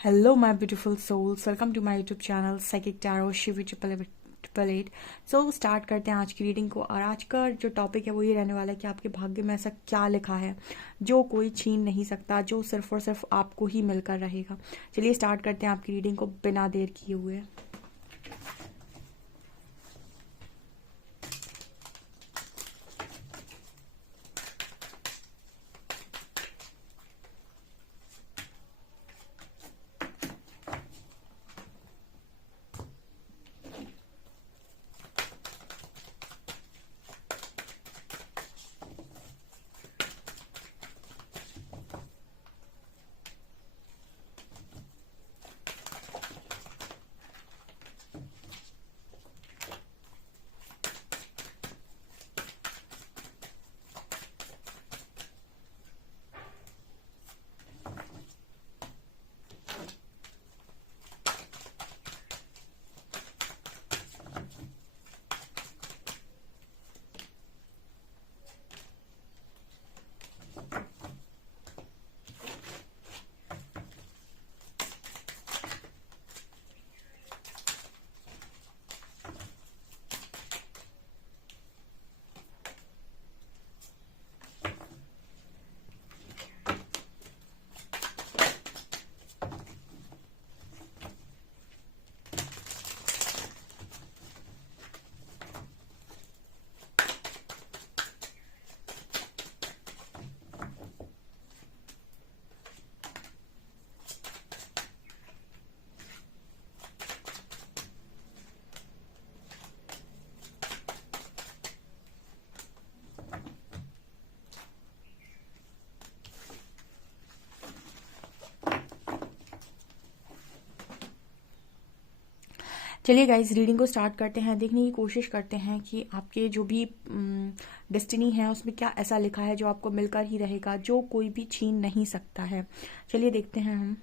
Hello, my beautiful souls. Welcome to my YouTube channel Psychic Tarot Shivi triple eight. So start करते हैं आज की reading को। और आज का जो टॉपिक है वो ये रहने वाला है कि आपके भाग्य में ऐसा क्या लिखा है जो कोई छीन नहीं सकता, जो सिर्फ और सिर्फ आपको ही मिलकर रहेगा। चलिए स्टार्ट करते हैं आपकी रीडिंग को बिना देर किए हुए। चलिए गाइस, रीडिंग को स्टार्ट करते हैं। देखने की कोशिश करते हैं कि आपके जो भी डेस्टिनी है उसमें क्या ऐसा लिखा है जो आपको मिलकर ही रहेगा, जो कोई भी छीन नहीं सकता है। चलिए देखते हैं हम।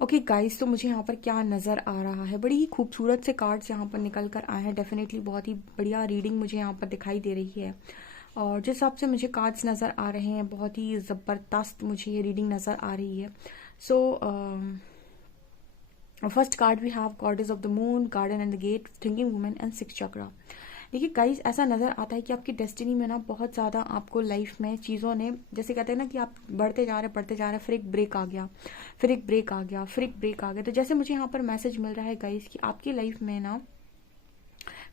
ओके गाइस, तो मुझे यहाँ पर क्या नज़र आ रहा है, बड़ी ही खूबसूरत से कार्ड्स यहाँ पर निकल कर आए हैं। डेफिनेटली बहुत ही बढ़िया रीडिंग मुझे यहाँ पर दिखाई दे रही है। और जिस हिसाब से मुझे कार्ड्स नज़र आ रहे हैं, बहुत ही ज़बरदस्त मुझे ये रीडिंग नज़र आ रही है। So first card we have goddess of the moon, garden and the gate, thinking women and six chakra. देखिए गाइस, ऐसा नज़र आता है कि आपकी डेस्टिनी में ना बहुत ज़्यादा आपको लाइफ में चीज़ों ने, जैसे कहते हैं ना कि आप बढ़ते जा रहे फिर एक ब्रेक आ गया, फिर एक ब्रेक आ गया, फिर एक ब्रेक आ गया। तो जैसे मुझे यहाँ पर मैसेज मिल रहा है गाइस कि आपकी लाइफ में ना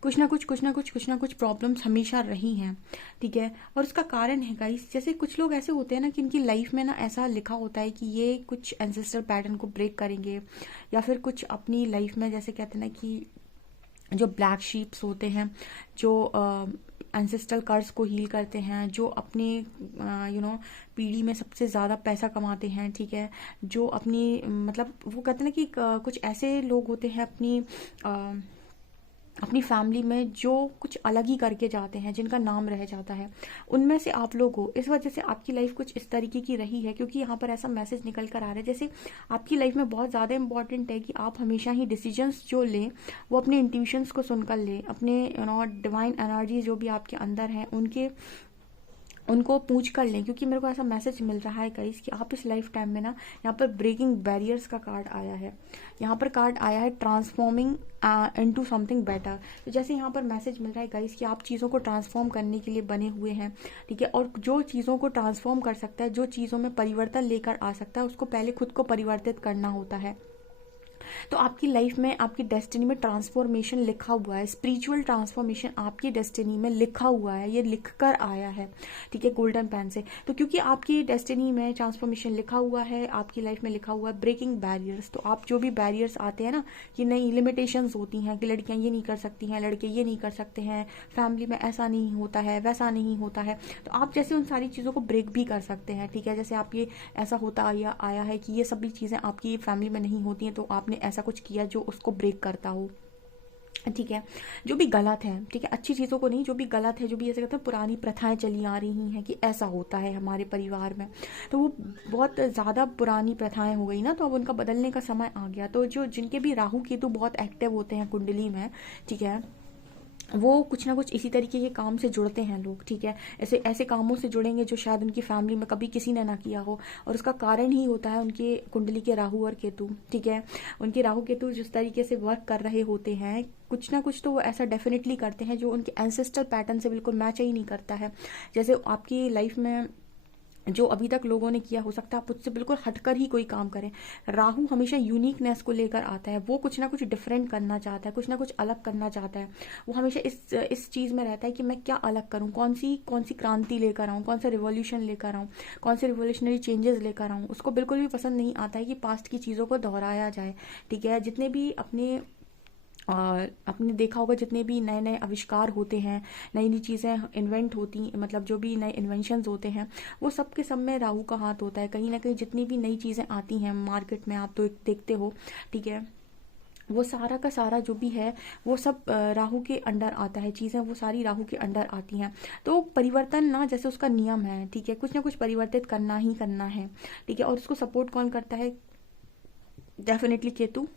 कुछ ना कुछ प्रॉब्लम्स हमेशा रही हैं, ठीक है। और उसका कारण है गाइस, जैसे कुछ लोग ऐसे होते हैं ना कि इनकी लाइफ में ना ऐसा लिखा होता है कि ये कुछ एंसेस्टर पैटर्न को ब्रेक करेंगे, या फिर कुछ अपनी लाइफ में, जैसे कहते हैं ना कि जो ब्लैक शीप्स होते हैं, जो एंसेस्ट्रल कर्स को हील करते हैं, जो अपने पीढ़ी में सबसे ज़्यादा पैसा कमाते हैं, ठीक है। जो अपनी मतलब वो कहते हैं ना कि कुछ ऐसे लोग होते हैं अपनी फैमिली में जो कुछ अलग ही करके जाते हैं, जिनका नाम रह जाता है, उनमें से आप लोग हो। इस वजह से आपकी लाइफ कुछ इस तरीके की रही है, क्योंकि यहाँ पर ऐसा मैसेज निकल कर आ रहा है जैसे आपकी लाइफ में बहुत ज़्यादा इंपॉर्टेंट है कि आप हमेशा ही डिसीजंस जो लें वो अपने इंट्यूशंस को सुनकर लें, अपने डिवाइन एनर्जी जो भी आपके अंदर हैं उनके उनको पूछ कर लें, क्योंकि मेरे को ऐसा मैसेज मिल रहा है गाइस कि आप इस लाइफ टाइम में ना, यहाँ पर ब्रेकिंग बैरियर्स का कार्ड आया है, यहाँ पर कार्ड आया है ट्रांसफॉर्मिंग इनटू समथिंग बेटर। तो जैसे यहाँ पर मैसेज मिल रहा है गाइस कि आप चीज़ों को ट्रांसफॉर्म करने के लिए बने हुए हैं, ठीक है। और जो चीज़ों को ट्रांसफॉर्म कर सकता है, जो चीज़ों में परिवर्तन लेकर आ सकता है, उसको पहले खुद को परिवर्तित करना होता है। तो आपकी लाइफ में, आपकी डेस्टिनी में ट्रांसफॉर्मेशन लिखा हुआ है, स्पिरिचुअल ट्रांसफॉर्मेशन आपकी डेस्टिनी में लिखा हुआ है, ये लिख कर आया है, ठीक है, गोल्डन पेन से। तो क्योंकि आपकी डेस्टिनी में ट्रांसफॉर्मेशन लिखा हुआ है, आपकी लाइफ में लिखा हुआ है ब्रेकिंग बैरियर्स, तो आप जो भी बैरियर्स आते हैं ना, कि नई लिमिटेशंस होती हैं, कि लड़कियां ये नहीं कर सकती हैं, लड़के ये नहीं कर सकते हैं, फैमिली में ऐसा नहीं होता है, वैसा नहीं होता है, तो आप जैसे उन सारी चीज़ों को ब्रेक भी कर सकते हैं, ठीक है। जैसे आप ये ऐसा होता आया है कि ये सभी चीज़ें आपकी फैमिली में नहीं होती हैं, तो आपने ऐसा कुछ किया जो उसको ब्रेक करता हो, ठीक है। जो भी गलत है, ठीक है, अच्छी चीज़ों को नहीं, जो भी गलत है, जो भी ऐसे कहते हैं पुरानी प्रथाएं चली आ रही हैं कि ऐसा होता है हमारे परिवार में, तो वो बहुत ज़्यादा पुरानी प्रथाएं हो गई ना, तो अब उनका बदलने का समय आ गया। तो जो जिनके भी राहु केतु बहुत एक्टिव होते हैं कुंडली में, ठीक है, वो कुछ ना कुछ इसी तरीके के काम से जुड़ते हैं लोग, ठीक है। ऐसे ऐसे कामों से जुड़ेंगे जो शायद उनकी फैमिली में कभी किसी ने ना किया हो, और उसका कारण ही होता है उनके कुंडली के राहु और केतु, ठीक है। उनके राहु केतु जिस तरीके से वर्क कर रहे होते हैं, कुछ ना कुछ तो वो ऐसा डेफिनेटली करते हैं जो उनके एंसेस्ट्रल पैटर्न से बिल्कुल मैच ही नहीं करता है। जैसे आपकी लाइफ में जो अभी तक लोगों ने किया, हो सकता है आप उससे बिल्कुल हटकर ही कोई काम करें। राहु हमेशा यूनिकनेस को लेकर आता है, वो कुछ ना कुछ डिफरेंट करना चाहता है, कुछ ना कुछ अलग करना चाहता है। वो हमेशा इस चीज़ में रहता है कि मैं क्या अलग करूं, कौन सी क्रांति लेकर आऊं, कौन सा रिवॉल्यूशन लेकर आऊं, कौन से रिवोल्यूशनरी चेंजेस लेकर आऊं। उसको बिल्कुल भी पसंद नहीं आता है कि पास्ट की चीज़ों को दोहराया जाए, ठीक है। जितने भी आपने देखा होगा, जितने भी नए नए आविष्कार होते हैं, नई नई चीज़ें इन्वेंट होती, मतलब जो भी नए इन्वेंशंस होते हैं, वो सब के सब में राहु का हाथ होता है कहीं ना कहीं। जितनी भी नई चीज़ें आती हैं मार्केट में, आप तो देखते हो, ठीक है, वो सारा का सारा जो भी है वो सब राहु के अंडर आता है, चीज़ें वो सारी राहु के अंडर आती हैं। तो परिवर्तन ना, जैसे उसका नियम है, ठीक है, कुछ ना कुछ परिवर्तित करना ही करना है, ठीक है। और उसको सपोर्ट कौन करता है? डेफिनेटली केतु।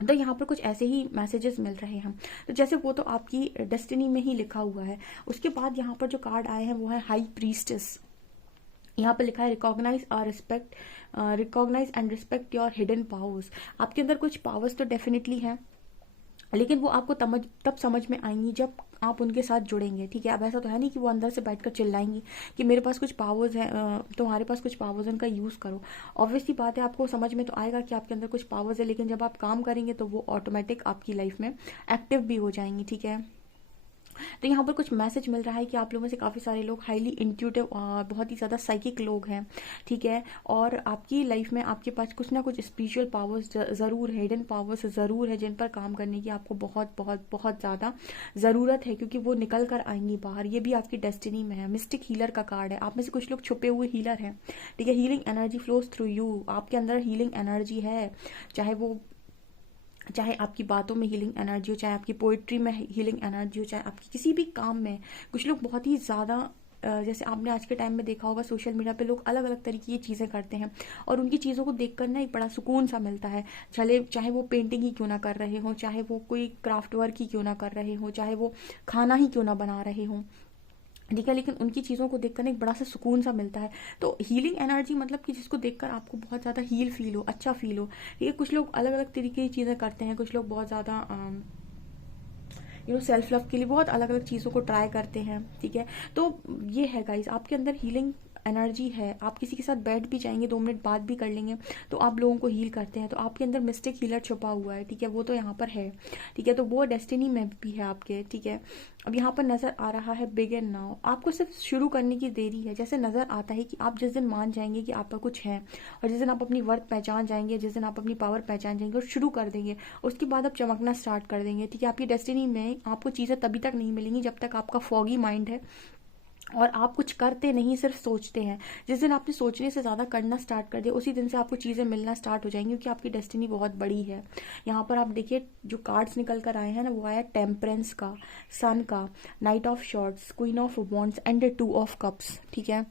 तो यहाँ पर कुछ ऐसे ही मैसेजेस मिल रहे हैं। तो जैसे वो तो आपकी डेस्टिनी में ही लिखा हुआ है। उसके बाद यहाँ पर जो कार्ड आए हैं वो है हाई प्रीस्टेस। यहाँ पर लिखा है recognise and respect your hidden powers. आपके अंदर कुछ पावर्स तो डेफिनेटली हैं, लेकिन वो आपको तब समझ में आएंगी जब आप उनके साथ जुड़ेंगे, ठीक है। अब ऐसा तो है नहीं कि वो अंदर से बैठकर चिल्लाएंगी कि मेरे पास कुछ पावर्स हैं, तुम्हारे पास कुछ पावर्स हैं, उनका यूज़ करो। ऑब्वियसली बात है, आपको समझ में तो आएगा कि आपके अंदर कुछ पावर्स है, लेकिन जब आप काम करेंगे तो वो ऑटोमेटिक आपकी लाइफ में एक्टिव भी हो जाएंगी, ठीक है। तो यहाँ पर कुछ मैसेज मिल रहा है कि आप लोगों में से काफ़ी सारे लोग हाईली इंट्यूटिव, बहुत ही ज़्यादा साइकिक लोग हैं, ठीक है। और आपकी लाइफ में आपके पास कुछ ना कुछ स्पिरिचुअल पावर्स ज़रूर है, हिडन पावर्स ज़रूर है, जिन पर काम करने की आपको बहुत बहुत बहुत ज़्यादा ज़रूरत है, क्योंकि वो निकल कर आएंगी बाहर। ये भी आपकी डेस्टिनी में है। मिस्टिक हीलर का कार्ड है। आप में से कुछ लोग छुपे हुए हीलर हैं, ठीक है। Healing energy flows through you. आपके अंदर हीलिंग एनर्जी है, चाहे आपकी बातों में हीलिंग एनर्जी हो, चाहे आपकी पोइट्री में हीलिंग एनर्जी हो, चाहे आपकी किसी भी काम में। कुछ लोग बहुत ही ज़्यादा जैसे आपने आज के टाइम में देखा होगा, सोशल मीडिया पे लोग अलग अलग तरीके की चीज़ें करते हैं, और उनकी चीज़ों को देखकर ना एक बड़ा सुकून सा मिलता है। चाहे वो पेंटिंग ही क्यों ना कर रहे हों, चाहे वो कोई क्राफ्ट वर्क ही क्यों ना कर रहे हों, चाहे वो खाना ही क्यों ना बना रहे हों, ठीक है, लेकिन उनकी चीज़ों को देखकर एक बड़ा सा सुकून सा मिलता है। तो हीलिंग एनर्जी मतलब कि जिसको देखकर आपको बहुत ज़्यादा हील फील हो, अच्छा फील हो, ठीक है। कुछ लोग अलग अलग तरीके की चीज़ें करते हैं, कुछ लोग बहुत ज़्यादा सेल्फ लव के लिए बहुत अलग अलग चीज़ों को ट्राई करते हैं, ठीक है। तो ये है गाइस, आपके अंदर हीलिंग एनर्जी है। आप किसी के साथ बैठ भी जाएंगे, 2 मिनट बात भी कर लेंगे, तो आप लोगों को हील करते हैं। तो आपके अंदर मिस्टिक हीलर छुपा हुआ है, ठीक है, वो तो यहाँ पर है, ठीक है। तो वो डेस्टिनी में भी है आपके, ठीक है। अब यहाँ पर नजर आ रहा है बिगिन नाउ। आपको सिर्फ शुरू करने की देरी है। जैसे नजर आता है कि आप जिस दिन मान जाएंगे कि आपका कुछ है, और जिस दिन आप अपनी वर्थ पहचान जाएंगे, जिस दिन आप अपनी पावर पहचान जाएंगे और शुरू कर देंगे, उसके बाद आप चमकना स्टार्ट कर देंगे, ठीक है। आपकी डेस्टिनी में आपको चीज़ें तभी तक नहीं मिलेंगी जब तक आपका फॉगी माइंड है और आप कुछ करते नहीं, सिर्फ सोचते हैं। जिस दिन आपने सोचने से ज़्यादा करना स्टार्ट कर दिया, उसी दिन से आपको चीज़ें मिलना स्टार्ट हो जाएंगी, क्योंकि आपकी डेस्टिनी बहुत बड़ी है। यहाँ पर आप देखिए, जो कार्ड्स निकल कर आए हैं ना, वो आया टेम्परेंस का, सन का, night of shorts, queen of wands and 2 of cups, ठीक है।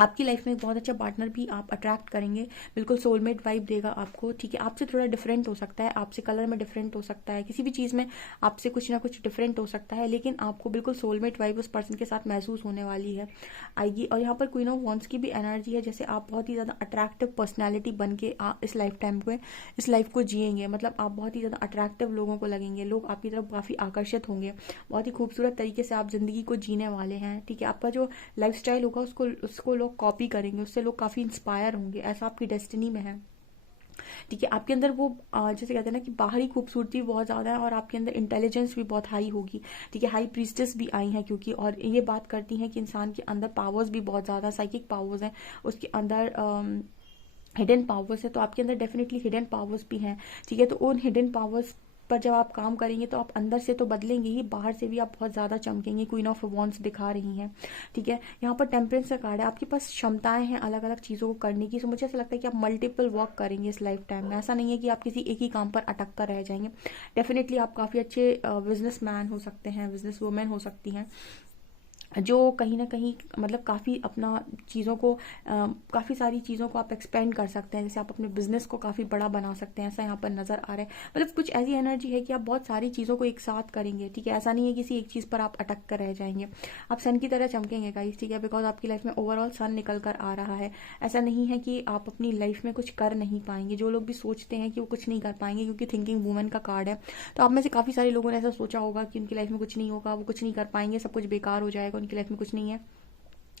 आपकी लाइफ में एक बहुत अच्छा पार्टनर भी आप अट्रैक्ट करेंगे, बिल्कुल सोलमेट वाइब देगा आपको, ठीक है। आपसे थोड़ा डिफरेंट हो सकता है, आपसे कलर में डिफरेंट हो सकता है, किसी भी चीज़ में आपसे कुछ ना कुछ डिफरेंट हो सकता है, लेकिन आपको बिल्कुल सोलमेट वाइब उस पर्सन के साथ महसूस होने वाली है, आएगी। और यहाँ पर क्वीन ऑफ वॉन्ड्स की भी एनर्जी है, जैसे आप बहुत ही ज़्यादा अट्रैक्टिव पर्सनैलिटी बन के इस लाइफ टाइम में इस लाइफ को जिएंगे, मतलब आप बहुत ही ज़्यादा अट्रैक्टिव लोगों को लगेंगे, लोग आपकी तरफ काफ़ी आकर्षित होंगे, बहुत ही खूबसूरत तरीके से आप ज़िंदगी को जीने वाले हैं, ठीक है। आपका जो लाइफ स्टाइल होगा उसको उसको लोग कॉपी करेंगे, उससे लोग काफ़ी इंस्पायर होंगे, ऐसा आपकी डेस्टिनी में है, ठीक है। आपके अंदर वो जैसे कहते हैं ना कि बाहरी खूबसूरती बहुत ज़्यादा है, और आपके अंदर इंटेलिजेंस भी बहुत हाई होगी, ठीक है। हाई प्रीस्टेस भी आई हैं क्योंकि, और ये बात करती हैं कि इंसान के अंदर पावर्स भी बहुत ज़्यादा साइकिक पावर्स हैं, उसके अंदर हिडन पावर्स है, तो आपके अंदर डेफिनेटली हिडन पावर्स भी हैं, ठीक है। तो उन हिडन पावर्स पर जब आप काम करेंगे तो आप अंदर से तो बदलेंगे ही, बाहर से भी आप बहुत ज़्यादा चमकेंगे, क्वीन ऑफ वॉन्ड्स दिखा रही हैं, ठीक है। यहाँ पर टेम्परेंस का कार्ड है, आपके पास क्षमताएं हैं अलग अलग चीज़ों को करने की, तो मुझे ऐसा लगता है कि आप मल्टीपल वर्क करेंगे इस लाइफ टाइम में, ऐसा नहीं है कि आप किसी एक ही काम पर अटक कर रह जाएंगे। डेफिनेटली आप काफ़ी अच्छे बिजनेस मैन हो सकते हैं, बिजनेस वूमेन हो सकती हैं, जो कहीं ना कहीं मतलब काफ़ी अपना चीज़ों को काफ़ी सारी चीज़ों को आप एक्सपेंड कर सकते हैं, जैसे आप अपने बिजनेस को काफ़ी बड़ा बना सकते हैं, ऐसा यहाँ पर नज़र आ रहा है। मतलब कुछ ऐसी एनर्जी है कि आप बहुत सारी चीज़ों को एक साथ करेंगे, ठीक है। ऐसा नहीं है किसी एक चीज़ पर आप अटक कर रह जाएंगे, आप सन की तरह चमकेंगे गाइस, ठीक है, बिकॉज आपकी लाइफ में ओवरऑल सन निकल कर आ रहा है। ऐसा नहीं है कि आप अपनी लाइफ में कुछ कर नहीं पाएंगे, जो लोग भी सोचते हैं कि वो कुछ नहीं कर पाएंगे क्योंकि थिंकिंग वूमन का कार्ड है, तो आप में से काफ़ी सारे लोगों ने ऐसा सोचा होगा कि उनकी लाइफ में कुछ नहीं होगा, वो कुछ नहीं कर पाएंगे, सब कुछ बेकार हो जाएगा, उनकी लाइफ में कुछ नहीं है।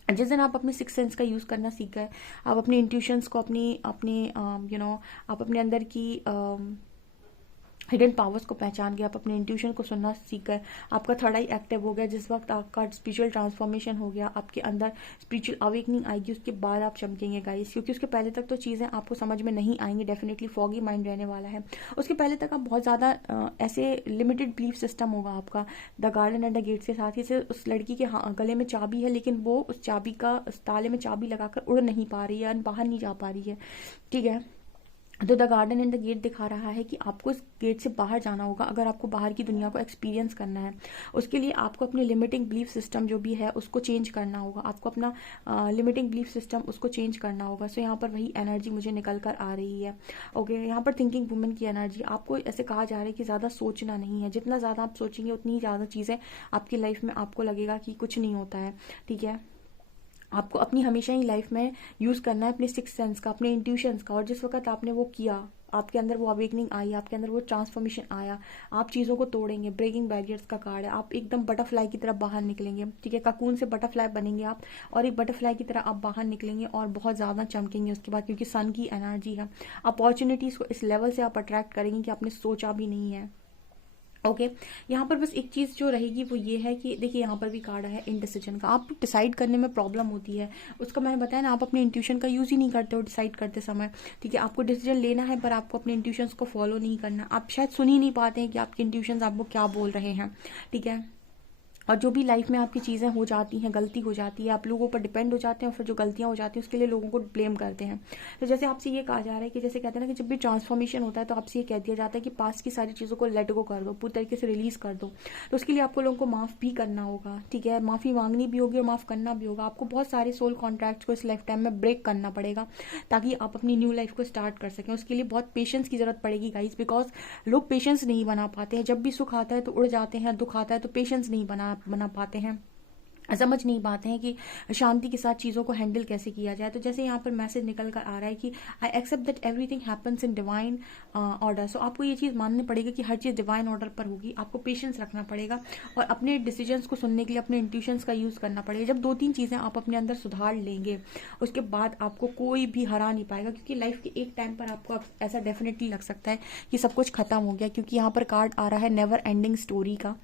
जिस दिन आप अपने सिक्स सेंस का यूज़ करना सीख गए, आप अपने इंट्यूशंस को अपनी अपने आप अपने अंदर की हिडन पावर्स को पहचान गए, आप अपने इंट्यूशन को सुनना सीख गए, आपका थर्ड आई एक्टिव हो गया, जिस वक्त आपका स्पिरिचुअल ट्रांसफॉर्मेशन हो गया, आपके अंदर स्पिरिचुअल अवेकनिंग आएगी, उसके बाद आप चमकेंगे गाइस, क्योंकि उसके पहले तक तो चीज़ें आपको समझ में नहीं आएंगी, डेफिनेटली फॉगी माइंड रहने वाला है। उसके पहले तक आप बहुत ज़्यादा ऐसे लिमिटेड बिलीफ सिस्टम होगा आपका, the garden and the gate के साथ ही से उस लड़की के गले में चाबी है, लेकिन वो उस चाबी का उस ताले में चाबी लगाकर उड़ नहीं पा रही है, बाहर नहीं जा पा रही है, ठीक है। तो the garden and the gate दिखा रहा है कि आपको इस गेट से बाहर जाना होगा, अगर आपको बाहर की दुनिया को एक्सपीरियंस करना है, उसके लिए आपको अपने लिमिटिंग बिलीफ सिस्टम जो भी है उसको चेंज करना होगा, आपको अपना लिमिटिंग बिलीफ सिस्टम उसको चेंज करना होगा। सो यहाँ पर वही एनर्जी मुझे निकल कर आ रही है, ओके। यहाँ पर थिंकिंग वुमेन की एनर्जी, आपको ऐसे कहा जा रहा है कि ज़्यादा सोचना नहीं है, जितना ज़्यादा आप सोचेंगे उतनी ही ज़्यादा चीज़ें आपकी लाइफ में आपको लगेगा कि कुछ नहीं होता है, ठीक है। आपको अपनी हमेशा ही लाइफ में यूज़ करना है अपने सिक्स सेंस का, अपने इंट्यूशंस का, और जिस वक्त आपने वो किया, आपके अंदर वो अवेकनिंग आई, आपके अंदर वो ट्रांसफॉर्मेशन आया, आप चीज़ों को तोड़ेंगे, ब्रेकिंग बैरियर्स का कार्ड है, आप एकदम बटरफ्लाई की तरह बाहर निकलेंगे, ठीक है। ककून से बटरफ्लाई बनेंगे आप, और एक बटरफ्लाई की तरह आप बाहर निकलेंगे और बहुत ज़्यादा चमकेंगे उसके बाद, क्योंकि सन की एनर्जी है। अपॉर्चुनिटीज़ को इस लेवल से आप अट्रैक्ट करेंगे कि आपने सोचा भी नहीं है, ओके। यहाँ पर बस एक चीज़ जो रहेगी वो ये है कि देखिए यहाँ पर भी कार्ड है इनडिसीजन का, आप डिसाइड करने में प्रॉब्लम होती है, उसका मैंने बताया ना, आप अपने इंट्यूशन का यूज़ ही नहीं करते हो डिसाइड करते समय, ठीक है। आपको डिसीजन लेना है पर आपको अपने इंट्यूशंस को फॉलो नहीं करना, आप शायद सुन ही नहीं पाते हैं कि आपके इंट्यूशंस आपको क्या बोल रहे हैं, ठीक है। और जो भी लाइफ में आपकी चीज़ें हो जाती हैं, गलती हो जाती है, आप लोगों पर डिपेंड हो जाते हैं, और फिर जो गलतियां हो जाती हैं उसके लिए लोगों को ब्लेम करते हैं। तो जैसे आपसे ये कहा जा रहा है कि जैसे कहते हैं ना कि जब भी ट्रांसफॉर्मेशन होता है तो आपसे ये कह दिया जाता है कि पास की सारी चीज़ों को लेट गो कर दो, पूरी तरीके से रिलीज कर दो, तो उसके लिए आपको लोगों को माफ़ भी करना होगा, ठीक है। माफ़ी मांगनी भी होगी और माफ़ करना भी होगा, आपको बहुत सारे सोल कॉन्ट्रैक्ट्स को इस लाइफ टाइम में ब्रेक करना पड़ेगा ताकि आप अपनी न्यू लाइफ को स्टार्ट कर सकें। उसके लिए बहुत पेशेंस की जरूरत पड़ेगी गाइस, बिकॉज लोग पेशेंस नहीं बना पाते हैं, जब भी सुख आता है तो उड़ जाते हैं, दुख आता है तो पेशेंस नहीं बना पाते हैं, समझ नहीं पाते हैं कि शांति के साथ चीज़ों को हैंडल कैसे किया जाए। तो जैसे यहाँ पर मैसेज निकल कर आ रहा है कि I accept that everything happens in divine order. So आपको ये चीज़ माननी पड़ेगी कि हर चीज़ डिवाइन ऑर्डर पर होगी, आपको पेशेंस रखना पड़ेगा और अपने डिसीजंस को सुनने के लिए अपने इंट्यूशंस का यूज़ करना पड़ेगा। जब 2-3 चीज़ें आप अपने अंदर सुधार लेंगे उसके बाद आपको कोई भी हरा नहीं पाएगा, क्योंकि लाइफ के एक टाइम पर आपको ऐसा डेफिनेटली लग सकता है कि सब कुछ खत्म हो गया, क्योंकि यहाँ पर कार्ड आ रहा है नेवर एंडिंग स्टोरी का।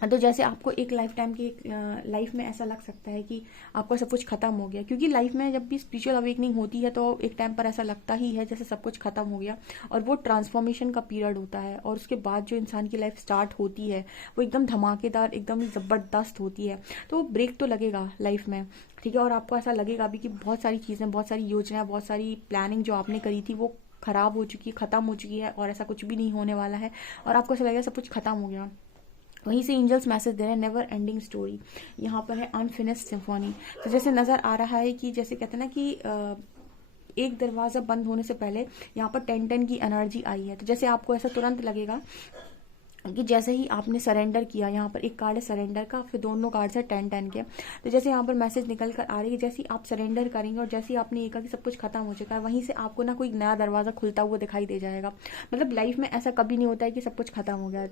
तो जैसे आपको एक लाइफ टाइम की लाइफ में ऐसा लग सकता है कि आपका सब कुछ खत्म हो गया, क्योंकि लाइफ में जब भी स्पिरिचुअल अवेकनिंग होती है तो एक टाइम पर ऐसा लगता ही है जैसे सब कुछ खत्म हो गया, और वो ट्रांसफॉर्मेशन का पीरियड होता है, और उसके बाद जो इंसान की लाइफ स्टार्ट होती है वो एकदम धमाकेदार, एकदम ज़बरदस्त होती है। तो ब्रेक तो लगेगा लाइफ में, ठीक है, और आपको ऐसा लगेगा भी कि बहुत सारी चीज़ें, बहुत सारी योजनाएं, बहुत सारी प्लानिंग जो आपने करी थी वो खराब हो चुकी है, ख़त्म हो चुकी है, और ऐसा कुछ भी नहीं होने वाला है, और आपको ऐसा लगेगा सब कुछ खत्म हो गया। वहीं से एंजल्स मैसेज दे रहे हैं नेवर एंडिंग स्टोरी, यहाँ पर है अनफिनिश्ड सिम्फोनी। तो जैसे नज़र आ रहा है कि जैसे कहते हैं ना कि एक दरवाज़ा बंद होने से पहले यहाँ पर 10-10 की एनर्जी आई है। तो जैसे आपको ऐसा तुरंत लगेगा कि जैसे ही आपने सरेंडर किया, यहाँ पर एक कार्ड है सरेंडर का, फिर दोनों कार्ड्स है 10-10 के। तो जैसे यहाँ पर मैसेज निकल कर आ रही है, जैसे ही आप सरेंडर करेंगे और जैसे ही आपने ये कहा कि सब कुछ खत्म हो चुका है, वहीं से आपको ना कोई नया दरवाज़ा खुलता हुआ दिखाई दे जाएगा। मतलब लाइफ में ऐसा कभी नहीं होता है कि सब कुछ खत्म हो गया।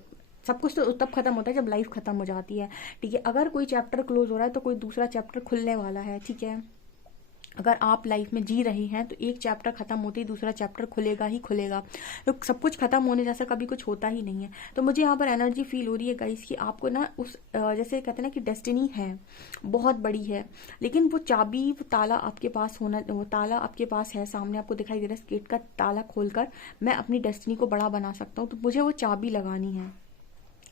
सब कुछ तो तब खत्म होता है जब लाइफ खत्म हो जाती है, ठीक है। अगर कोई चैप्टर क्लोज हो रहा है तो कोई दूसरा चैप्टर खुलने वाला है, ठीक है। अगर आप लाइफ में जी रहे हैं तो एक चैप्टर खत्म होते ही दूसरा चैप्टर खुलेगा ही खुलेगा। तो सब कुछ खत्म होने जैसा कभी कुछ होता ही नहीं है। तो मुझे यहाँ पर एनर्जी फील हो रही है गाइस कि आपको ना उस जैसे कहते हैं ना कि डेस्टिनी है, बहुत बड़ी है, लेकिन वो चाबी, वो ताला आपके पास होना, वो ताला आपके पास है, सामने आपको दिखाई दे रहा है। गेट का ताला खोलकर मैं अपनी डेस्टिनी को बड़ा बना सकता हूँ। तो मुझे वो चाबी लगानी है,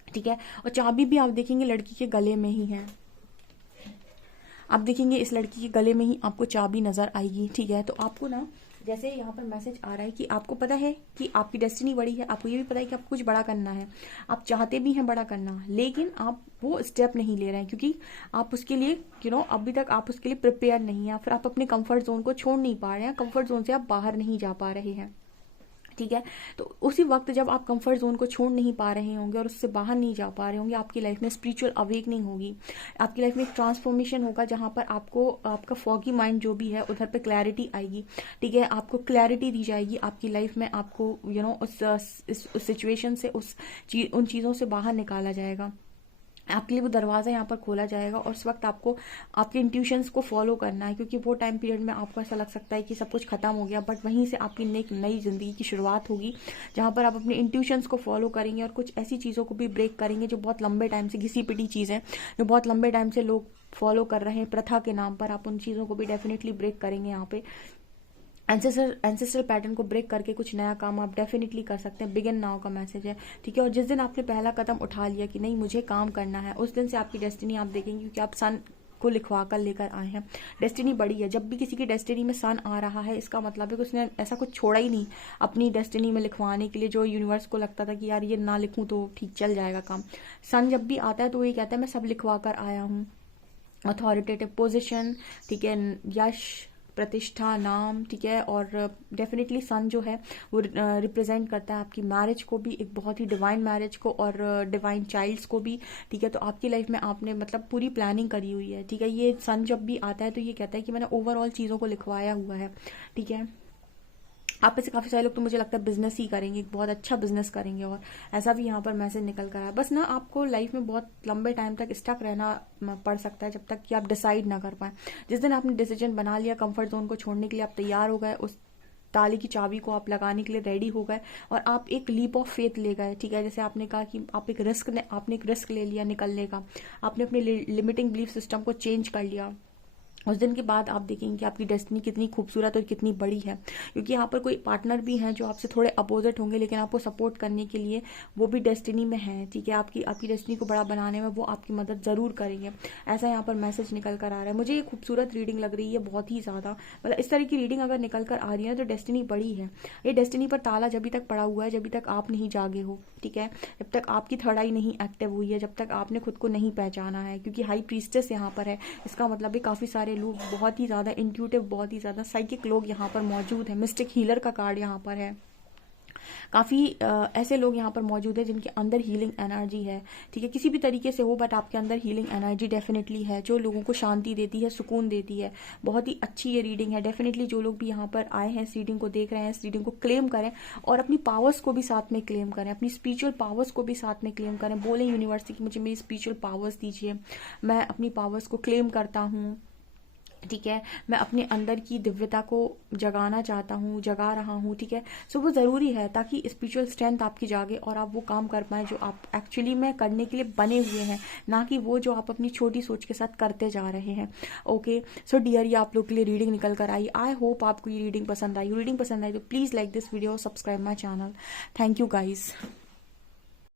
ठीक है। और चाबी भी आप देखेंगे लड़की के गले में ही है। आप देखेंगे इस लड़की के गले में ही आपको चाबी नजर आएगी, ठीक है। तो आपको ना जैसे यहाँ पर मैसेज आ रहा है कि आपको पता है कि आपकी डेस्टिनी बड़ी है, आपको ये भी पता है कि आपको कुछ बड़ा करना है, आप चाहते भी हैं बड़ा करना, लेकिन आप वो स्टेप नहीं ले रहे हैं क्योंकि आप उसके लिए अभी तक आप उसके लिए प्रिपेयर नहीं है, या फिर आप अपने कंफर्ट जोन को छोड़ नहीं पा रहे हैं, कंफर्ट जोन से आप बाहर नहीं जा पा रहे हैं, ठीक है। तो उसी वक्त जब आप कंफर्ट जोन को छोड़ नहीं पा रहे होंगे और उससे बाहर नहीं जा पा रहे होंगे, आपकी लाइफ में स्पिरिचुअल अवेकनिंग होगी, आपकी लाइफ में एक ट्रांसफॉर्मेशन होगा जहां पर आपको आपका फॉगी माइंड जो भी है उधर पे क्लैरिटी आएगी, ठीक है। आपको क्लैरिटी दी जाएगी आपकी लाइफ में, आपको उस सिचुएशन से उन चीज़ों से बाहर निकाला जाएगा, आपके लिए वो दरवाज़ा यहाँ पर खोला जाएगा। और उस वक्त आपको आपके इंट्यूशंस को फॉलो करना है, क्योंकि वो टाइम पीरियड में आपको ऐसा लग सकता है कि सब कुछ खत्म हो गया, बट वहीं से आपकी एक नई ज़िंदगी की शुरुआत होगी जहाँ पर आप अपने इंट्यूशंस को फॉलो करेंगे और कुछ ऐसी चीज़ों को भी ब्रेक करेंगे जो बहुत लंबे टाइम से घिसी पिटी चीज़ें, जो बहुत लंबे टाइम से लोग फॉलो कर रहे हैं प्रथा के नाम पर, आप उन चीज़ों को भी डेफिनेटली ब्रेक करेंगे। यहाँ पे एंसेस्ट्रल पैटर्न को ब्रेक करके कुछ नया काम आप डेफिनेटली कर सकते हैं। बिगिन नाउ का मैसेज है, ठीक है। और जिस दिन आपने पहला कदम उठा लिया कि नहीं मुझे काम करना है, उस दिन से आपकी डेस्टिनी आप देखेंगे, क्योंकि आप सन को लिखवा कर लेकर आए हैं। डेस्टिनी बड़ी है। जब भी किसी की डेस्टिनी में सन आ रहा है, इसका मतलब है कि उसने ऐसा कुछ छोड़ा ही नहीं अपनी डेस्टिनी में लिखवाने के लिए जो यूनिवर्स को लगता था कि यार ये ना लिखूं तो ठीक चल जाएगा काम। सन जब भी आता है तो ये कहता है मैं सब लिखवा कर आया हूँ। अथॉरिटेटिव पोजिशन, ठीक है, यश, प्रतिष्ठा, नाम, ठीक है। और डेफिनेटली सन जो है वो रिप्रेजेंट करता है आपकी मैरिज को भी, एक बहुत ही डिवाइन मैरिज को और डिवाइन चाइल्ड्स को भी, ठीक है। तो आपकी लाइफ में आपने मतलब पूरी प्लानिंग करी हुई है, ठीक है। ये सन जब भी आता है तो ये कहता है कि मैंने ओवरऑल चीज़ों को लिखवाया हुआ है, ठीक है। आप में से काफ़ी सारे लोग तो मुझे लगता है बिजनेस ही करेंगे, बहुत अच्छा बिजनेस करेंगे, और ऐसा भी यहाँ पर मैसेज निकल कर आया। बस ना आपको लाइफ में बहुत लंबे टाइम तक स्टक रहना पड़ सकता है जब तक कि आप डिसाइड ना कर पाए। जिस दिन आपने डिसीजन बना लिया, कंफर्ट जोन को छोड़ने के लिए आप तैयार हो गए, उस ताले की चाबी को आप लगाने के लिए रेडी हो गए और आप एक लीप ऑफ फेथ ले गए, ठीक है। जैसे आपने कहा कि आपने एक रिस्क ले लिया निकलने का, आपने अपने लिमिटिंग बिलीफ सिस्टम को चेंज कर लिया। उस दिन के बाद आप देखेंगे कि आपकी डेस्टिनी कितनी खूबसूरत और कितनी बड़ी है, क्योंकि यहाँ पर कोई पार्टनर भी हैं जो आपसे थोड़े अपोजिट होंगे, लेकिन आपको सपोर्ट करने के लिए वो भी डेस्टिनी में है, ठीक है। आपकी डेस्टिनी को बड़ा बनाने में वो आपकी मदद ज़रूर करेंगे, ऐसा यहाँ पर मैसेज निकल कर आ रहा है। मुझे ये खूबसूरत रीडिंग लग रही है बहुत ही ज़्यादा। मतलब इस तरह की रीडिंग अगर निकल कर आ रही है तो डेस्टिनी बड़ी है। ये डेस्टिनी पर ताला जब तक पड़ा हुआ है, जब तक आप नहीं जागे हो, ठीक है, जब तक आपकी थर्ड आई नहीं एक्टिव हुई है, जब तक आपने खुद को नहीं पहचाना है, क्योंकि हाई प्रीस्टेस यहाँ पर है, इसका मतलब है काफ़ी सारे लोग बहुत ही ज़्यादा इंट्यूटिव, बहुत ही ज़्यादा साइकिक लोग यहाँ पर मौजूद हैं। मिस्टिक हीलर का कार्ड यहाँ पर है। काफ़ी ऐसे लोग यहाँ पर मौजूद है जिनके अंदर हीलिंग एनर्जी है, ठीक है, किसी भी तरीके से हो, बट आपके अंदर हीलिंग एनर्जी डेफिनेटली है जो लोगों को शांति देती है, सुकून देती है। बहुत ही अच्छी ये रीडिंग है। डेफिनेटली जो लोग भी यहाँ पर आए हैं, इस रीडिंग को देख रहे हैं, इस रीडिंग को क्लेम करें और अपनी पावर्स को भी साथ में क्लेम करें, अपनी स्पिरिचुअल पावर्स को भी साथ में क्लेम करें। बोले यूनिवर्स की मुझे मेरी स्पिरिचुअल पावर्स दीजिए, मैं अपनी पावर्स को क्लेम करता हूँ, ठीक है, मैं अपने अंदर की दिव्यता को जगाना चाहता हूँ, जगा रहा हूँ, ठीक है। सो वो ज़रूरी है ताकि स्पिरिचुअल स्ट्रेंथ आपकी जागे और आप वो काम कर पाएँ जो आप एक्चुअली में करने के लिए बने हुए हैं, ना कि वो जो आप अपनी छोटी सोच के साथ करते जा रहे हैं। ओके, सो डियर, ये आप लोग के लिए रीडिंग निकल कर आई। आई होप आपको ये रीडिंग पसंद आई। रीडिंग पसंद आई तो please like this video, subscribe my channel. Thank you guys.